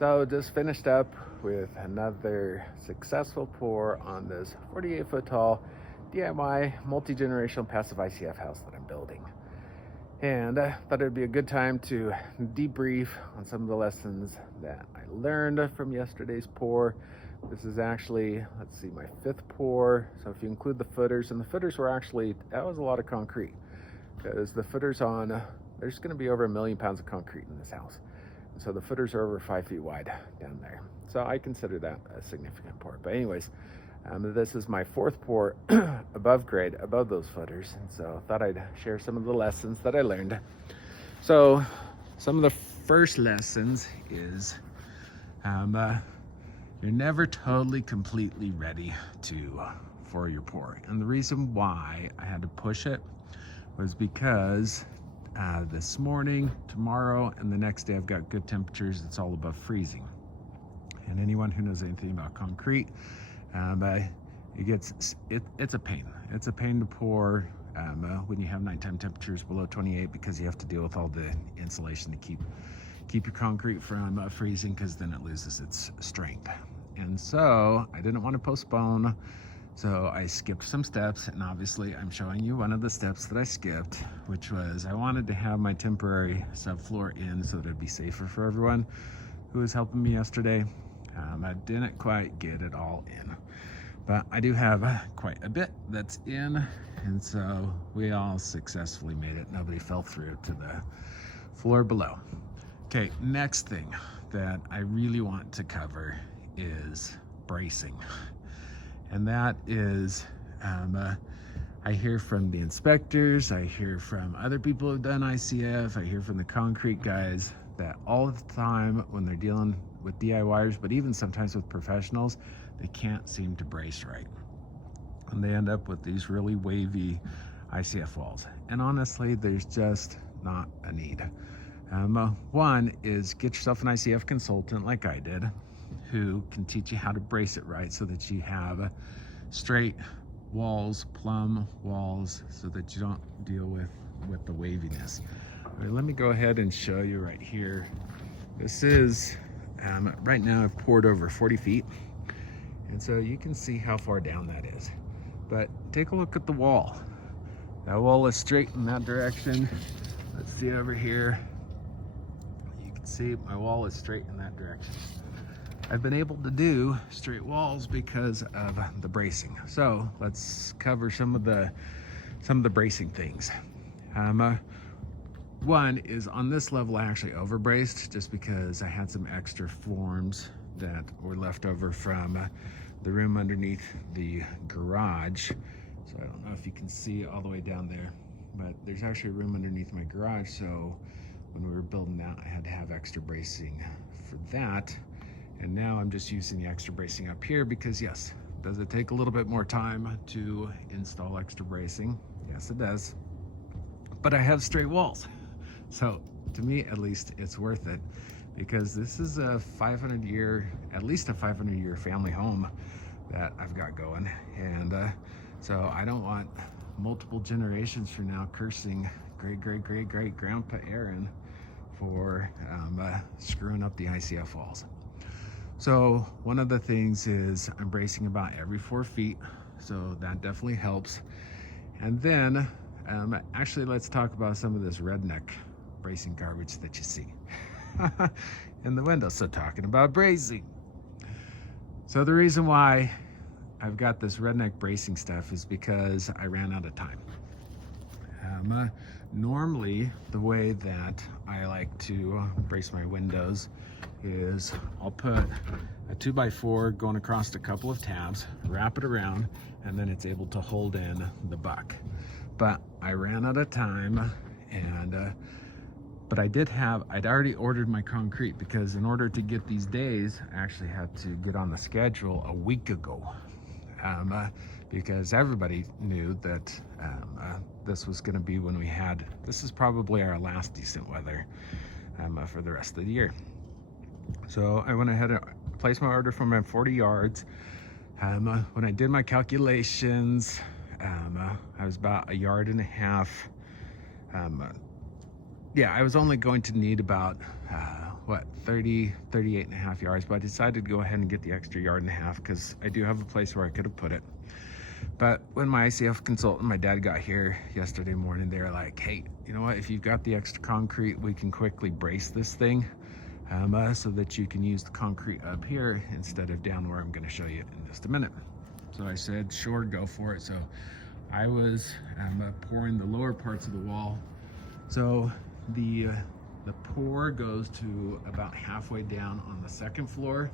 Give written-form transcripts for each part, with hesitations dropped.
So just finished up with another successful pour on this 48-foot tall DIY multi-generational passive ICF house that I'm building. And I thought it'd be a good time to debrief on some of the lessons that I learned from yesterday's pour. This is actually, my fifth pour. So if you include the footers, and the footers were actually, that was a lot of concrete, because the footers there's going to be over 1 million pounds of concrete in this house. And so the footers are over 5 feet wide down there. So I consider that a significant pour. But anyways, this is my fourth pour above grade, above those footers. And so I thought I'd share some of the lessons that I learned. So some of the first lessons is you're never totally completely ready for your pour. And the reason why I had to push it was because this morning, tomorrow, and the next day I've got good temperatures. It's all above freezing. And anyone who knows anything about concrete, it's a pain. It's a pain to pour when you have nighttime temperatures below 28, because you have to deal with all the insulation to keep your concrete from freezing, because then it loses its strength. And so I didn't want to postpone, so I skipped some steps, and obviously I'm showing you one of the steps that I skipped, which was I wanted to have my temporary subfloor in so that it'd be safer for everyone who was helping me yesterday. I didn't quite get it all in, but I do have quite a bit that's in, and so we all successfully made it. Nobody fell through to the floor below. Okay, next thing that I really want to cover is bracing. And that is, I hear from the inspectors, I hear from other people who've done ICF, I hear from the concrete guys that all the time when they're dealing with DIYers, but even sometimes with professionals, they can't seem to brace right. And they end up with these really wavy ICF walls. And honestly, there's just not a need. One is get yourself an ICF consultant like I did, who can teach you how to brace it right so that you have straight walls, plumb walls, so that you don't deal with the waviness. All right, let me go ahead and show you right here. This is, right now I've poured over 40 feet, and so you can see how far down that is. But take a look at the wall. That wall is straight in that direction. Let's see over here. You can see my wall is straight in that direction. I've been able to do straight walls because of the bracing. So let's cover some of the bracing things. One is on this level I actually overbraced just because I had some extra forms that were left over from the room underneath the garage. So I don't know if you can see all the way down there, but there's actually a room underneath my garage. So when we were building that, I had to have extra bracing for that. And now I'm just using the extra bracing up here because, yes, does it take a little bit more time to install extra bracing? Yes, it does. But I have straight walls. So to me, at least, it's worth it, because this is a 500-year, at least a 500-year family home that I've got going. And so I don't want multiple generations from now cursing great grandpa Aaron for screwing up the ICF walls. So one of the things is I'm bracing about every 4 feet, so that definitely helps. And then actually let's talk about some of this redneck bracing garbage that you see in the window. So talking about bracing. So the reason why I've got this redneck bracing stuff is because I ran out of time. Normally, the way that I like to brace my windows is I'll put a 2x4 going across a couple of tabs, wrap it around, and then it's able to hold in the buck. But I ran out of time, and but I'd already ordered my concrete, because in order to get these days, I actually had to get on the schedule a week ago. Because everybody knew that this was going to be when this is probably our last decent weather for the rest of the year. So I went ahead and placed my order for my 40 yards. When I did my calculations, I was about 1.5 yards. Yeah, I was only going to need about what, 38.5 yards, but I decided to go ahead and get the extra 1.5 yards because I do have a place where I could have put it. But when my ICF consultant, my dad, got here yesterday morning, they were like, hey, you know what, if you've got the extra concrete, we can quickly brace this thing so that you can use the concrete up here instead of down where I'm going to show you in just a minute. So I said, sure, go for it. So I was pouring the lower parts of the wall. So the pour goes to about halfway down on the second floor,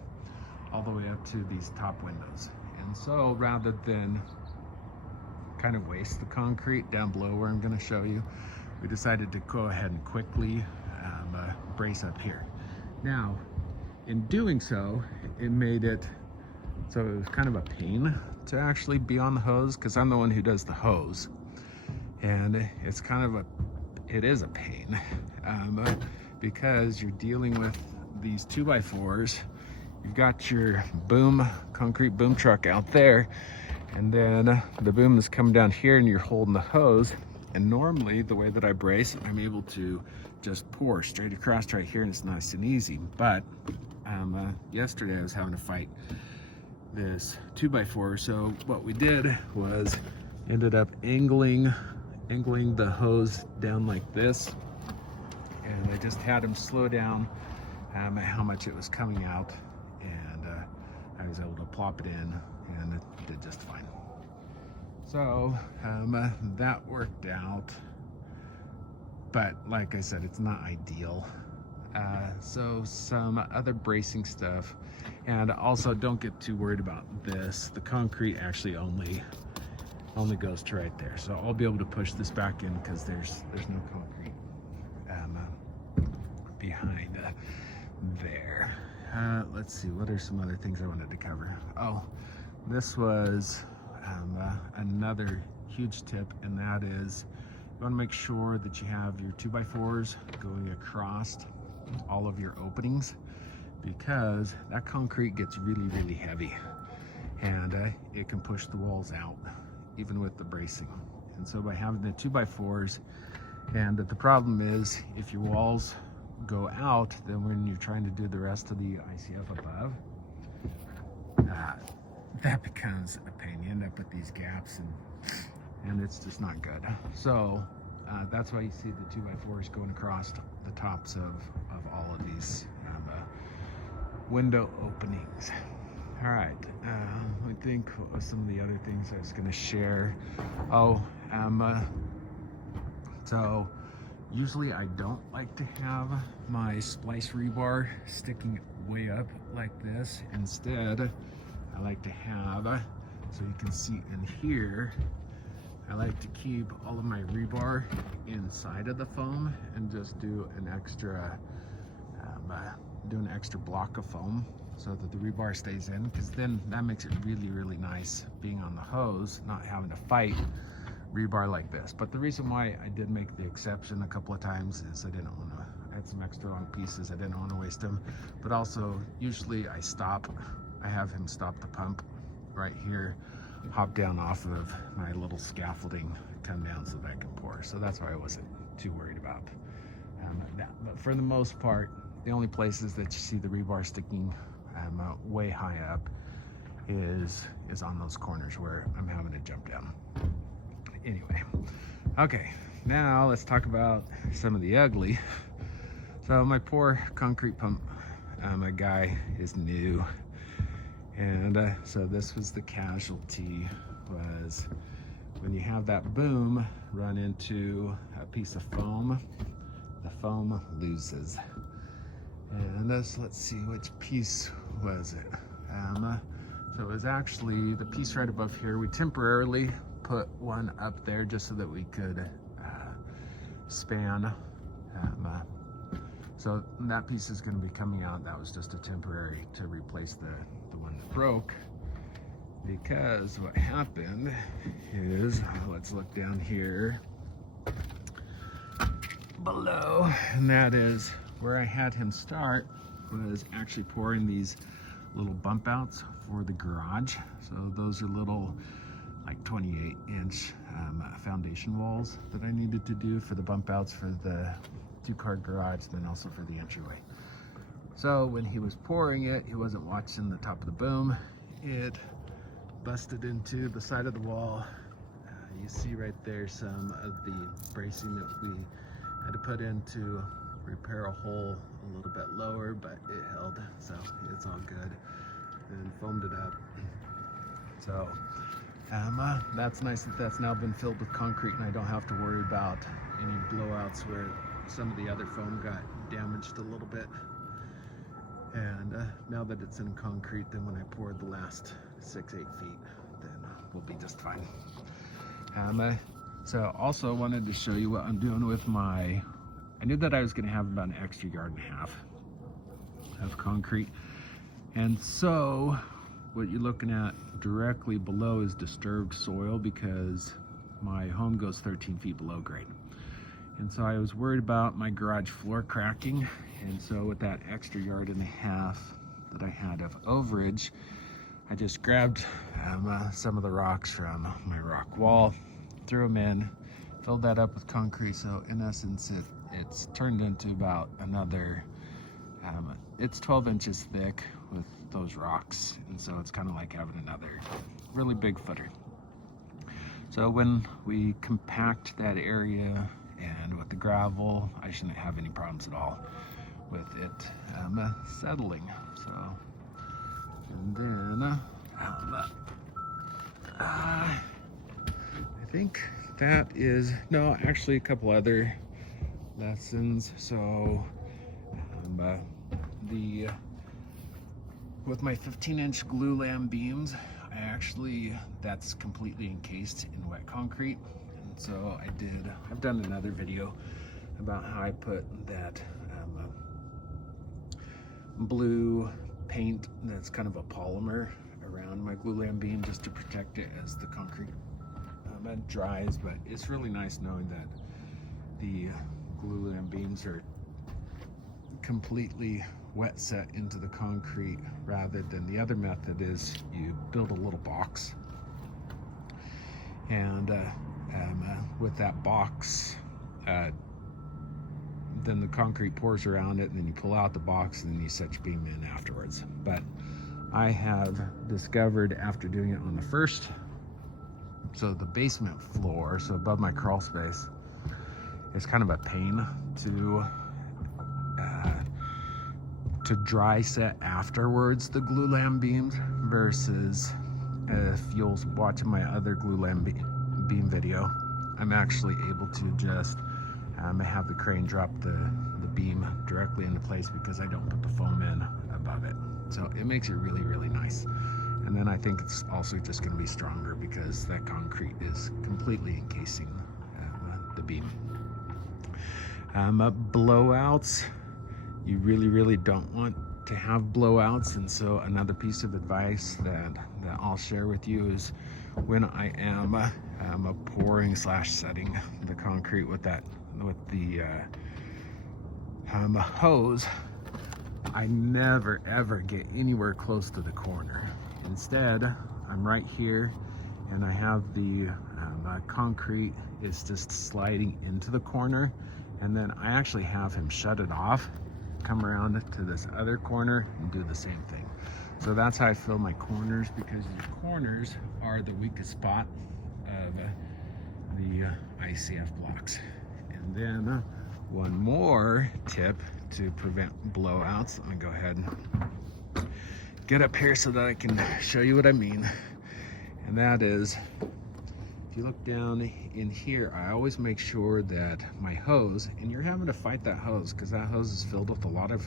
all the way up to these top windows. And so rather than kind of waste the concrete down below where I'm going to show you, we decided to go ahead and quickly brace up here. Now, in doing so, it made it so it was kind of a pain to actually be on the hose, because I'm the one who does the hose, and it's kind of it is a pain because you're dealing with these 2x4s. You've got your concrete boom truck out there, and then the boom is coming down here and you're holding the hose. And normally the way that I brace, I'm able to just pour straight across right here and it's nice and easy. But yesterday I was having to fight this 2x4. So what we did was ended up angling the hose down like this. And I just had him slow down how much it was coming out. And I was able to plop it in and it did just fine. So that worked out, but like I said, it's not ideal. So some other bracing stuff, and also don't get too worried about this. The concrete actually only goes to right there. So I'll be able to push this back in because there's no concrete behind there. Let's see, what are some other things I wanted to cover? Oh, this was another huge tip, and that is you want to make sure that you have your 2x4s going across all of your openings, because that concrete gets really, really heavy and it can push the walls out even with the bracing. And so by having the 2x4s, and the problem is if your walls go out, then when you're trying to do the rest of the ICF above, that becomes a pain. You end up with these gaps and it's just not good. So that's why you see the 2x4s going across the tops of all of these window openings. All right, I think what was some of the other things I was going to share. So usually I don't like to have my splice rebar sticking way up like this. Instead, I like to have, so you can see in here, I like to keep all of my rebar inside of the foam and just do an extra block of foam so that the rebar stays in, because then that makes it really, really nice being on the hose, not having to fight rebar like this. But the reason why I did make the exception a couple of times is I didn't want to, I had some extra long pieces, I didn't want to waste them. But also, usually I have him stop the pump right here, hop down off of my little scaffolding, come down so that I can pour. So that's why I wasn't too worried about that. But for the most part, the only places that you see the rebar sticking way high up is on those corners where I'm having to jump down. Anyway, okay, now let's talk about some of the ugly. So my poor concrete pump guy is new. And so this was the casualty, was when you have that boom run into a piece of foam, the foam loses. And so let's see, which piece was it? So it was actually the piece right above here. We temporarily put one up there just so that we could span. So that piece is going to be coming out. That was just a temporary to replace the one that broke. Because what happened is, let's look down here below, and that is where I had him start, was actually pouring these little bump outs for the garage. So those are little like 28-inch foundation walls that I needed to do for the bump outs for the two-car garage, then also for the entryway. So when he was pouring it, he wasn't watching the top of the boom. It busted into the side of the wall. You see right there some of the bracing that we had to put in to repair a hole a little bit lower, but it held, so it's all good, and foamed it up. So that's nice that that's now been filled with concrete, and I don't have to worry about any blowouts where some of the other foam got damaged a little bit. And now that it's in concrete, then when I pour the last 6-8 feet, then we'll be just fine. So also wanted to show you what I'm doing with I knew that I was going to have about an extra 1.5 yards of concrete. And so what you're looking at directly below is disturbed soil, because my home goes 13 feet below grade. And so I was worried about my garage floor cracking. And so with that extra 1.5 yards that I had of overage, I just grabbed some of the rocks from my rock wall, threw them in, filled that up with concrete. So in essence, it's turned into about another, it's 12 inches thick with those rocks. And so it's kind of like having another really big footer. So when we compact that area and with the gravel, I shouldn't have any problems at all with it settling. So, and then I think that is, no, actually a couple other lessons. So with my 15-inch glue lam beams, that's completely encased in wet concrete. And so I've done another video about how I put that blue paint that's kind of a polymer around my glue lam beam just to protect it as the concrete dries. But it's really nice knowing that the glue lam beams are completely wet set into the concrete, rather than the other method is you build a little box, and with that box, then the concrete pours around it, and then you pull out the box, and then you set your beam in afterwards. But I have discovered after doing it on the first, so the basement floor, so above my crawl space, it's kind of a pain to dry set afterwards, the glue lam beams, versus if you'll watch my other glue lam beam video, I'm actually able to just have the crane drop the beam directly into place, because I don't put the foam in above it. So it makes it really, really nice. And then I think it's also just going to be stronger because that concrete is completely encasing the beam. Blowouts, you really, really don't want to have blowouts. And so another piece of advice that I'll share with you is when I am pouring / setting the concrete with the hose, I never ever get anywhere close to the corner. Instead, I'm right here, and I have the concrete is just sliding into the corner, and then I actually have him shut it off, come around to this other corner, and do the same thing. So that's how I fill my corners, because the corners are the weakest spot of the ICF blocks. And then one more tip to prevent blowouts. I'm gonna go ahead and get up here so that I can show you what I mean. And that is, if you look down in here, I always make sure that my hose, and you're having to fight that hose because that hose is filled with a lot of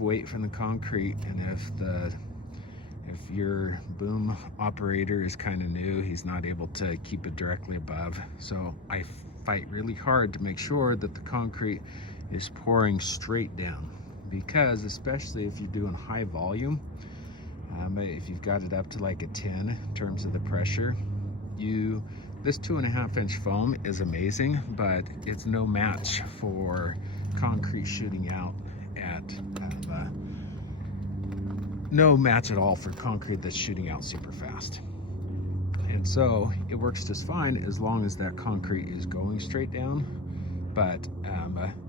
weight from the concrete. And if your boom operator is kind of new, he's not able to keep it directly above. So I fight really hard to make sure that the concrete is pouring straight down, because especially if you're doing high volume, if you've got it up to like a 10 in terms of the pressure, this 2.5-inch foam is amazing, but it's no match for concrete shooting out at no match at all for concrete that's shooting out super fast. And so it works just fine as long as that concrete is going straight down. But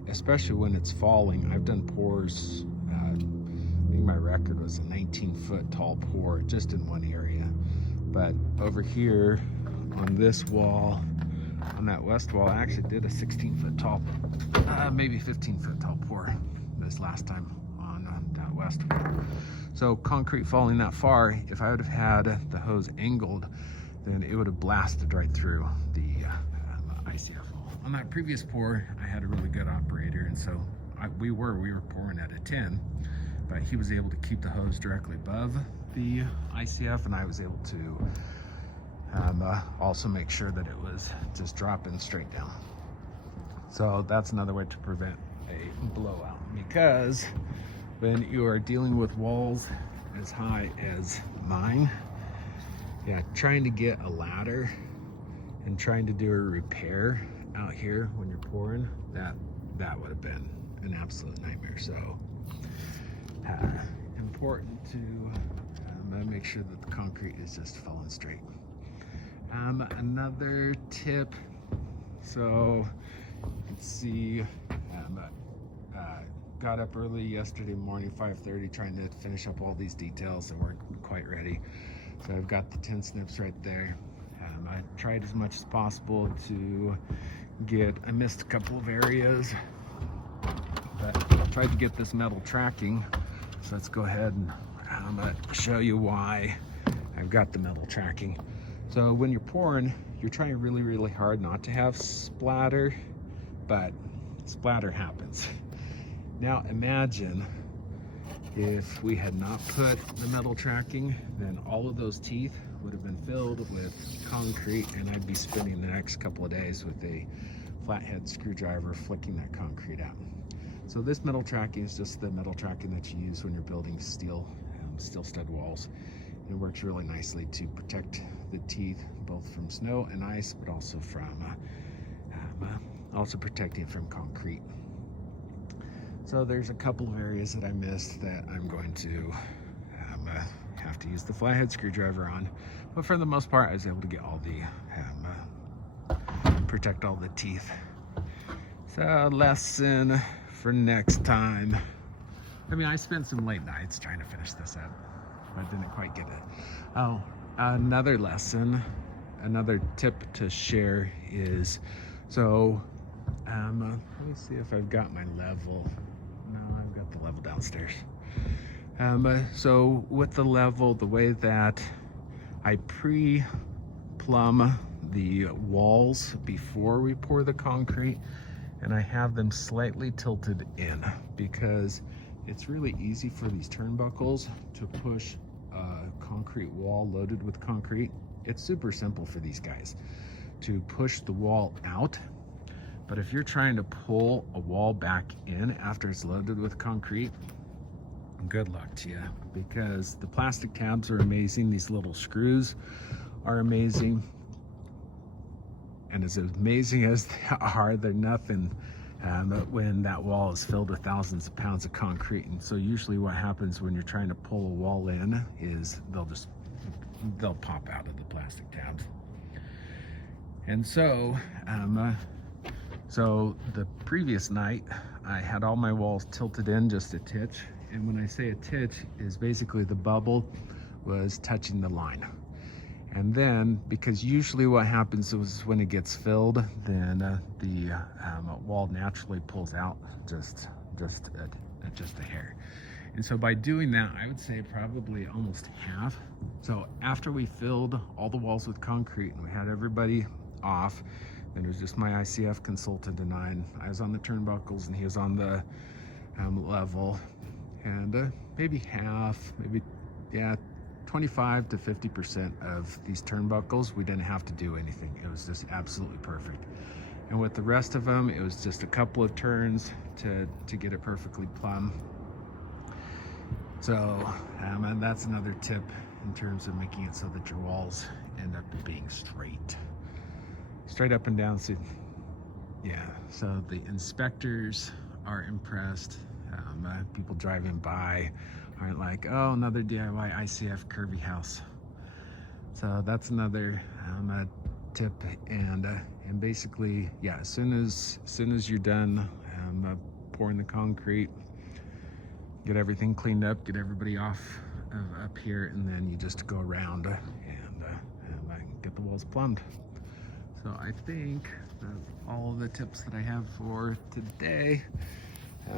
especially when it's falling, I've done pours think my record was a 19-foot tall pour just in one area. But over here on this wall, on that west wall, I actually did a 16-foot tall, maybe 15-foot tall pour this last time on that west wall. So concrete falling that far, if I would have had the hose angled, then it would have blasted right through the ICF wall. On that previous pour, I had a really good operator, and so we were pouring at a 10, but he was able to keep the hose directly above the ICF, and I was able to also make sure that it was just dropping straight down. So that's another way to prevent a blowout, because when you are dealing with walls as high as mine, trying to get a ladder and trying to do a repair out here when you're pouring, that would have been an absolute nightmare. So important to make sure that the concrete is just falling straight. Another tip, so you can see got up early yesterday morning, 5:30, trying to finish up all these details that weren't quite ready. So I've got the 10 snips right there. I tried as much as possible to I missed a couple of areas, but I tried to get this metal tracking. So let's go ahead and show you why I've got the metal tracking. So when you're pouring, you're trying really, really hard not to have splatter, but splatter happens. Now imagine if we had not put the metal tracking, then all of those teeth would have been filled with concrete, and I'd be spending the next couple of days with a flathead screwdriver flicking that concrete out. So this metal tracking is just the metal tracking that you use when you're building steel stud walls. And it works really nicely to protect the teeth both from snow and ice, but also from protecting from concrete. So there's a couple of areas that I missed that I'm going to have to use the flathead screwdriver on, but for the most part I was able to get all the protect all the teeth. So lesson for next time. I mean, I spent some late nights trying to finish this up, but didn't quite get it. Oh, another lesson, another tip to share is, so let me see if I've got my level. No, I've got the level downstairs. So with the level, the way that I pre-plumb the walls before we pour the concrete, and I have them slightly tilted in, because it's really easy for these turnbuckles to push a concrete wall loaded with concrete. It's super simple for these guys to push the wall out, but if you're trying to pull a wall back in after it's loaded with concrete, good luck to you, because the plastic tabs are amazing, these little screws are amazing, and as amazing as they are, they're nothing when that wall is filled with thousands of pounds of concrete. And so usually what happens when you're trying to pull a wall in is they'll pop out of the plastic tabs. And so so the previous night I had all my walls tilted in just a titch, and when I say a titch is basically the bubble was touching the line. And then, because usually what happens is when it gets filled, then the wall naturally pulls out just a hair. And so by doing that, I would say probably almost half. So after we filled all the walls with concrete and we had everybody off, and it was just my ICF consultant and I was on the turnbuckles and he was on the level, and maybe half, 25 to 50% of these turnbuckles, we didn't have to do anything. It was just absolutely perfect. And with the rest of them, it was just a couple of turns to get it perfectly plumb. So, and that's another tip in terms of making it so that your walls end up being straight up and down. So, yeah, so the inspectors are impressed. People driving by aren't like, oh, another DIY ICF curvy house. So that's another tip. And basically, yeah, as soon as you're done pouring the concrete, get everything cleaned up, get everybody off of up here, and then you just go around and get the walls plumbed. So I think that's all of the tips that I have for today.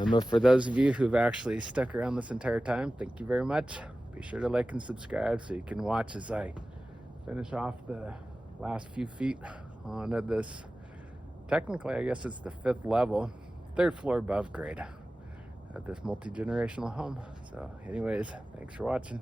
But for those of you who've actually stuck around this entire time, thank you very much. Be sure to like and subscribe so you can watch as I finish off the last few feet on this. Technically, I guess it's the 5th level, 3rd floor above grade at this multi-generational home. So anyways, thanks for watching.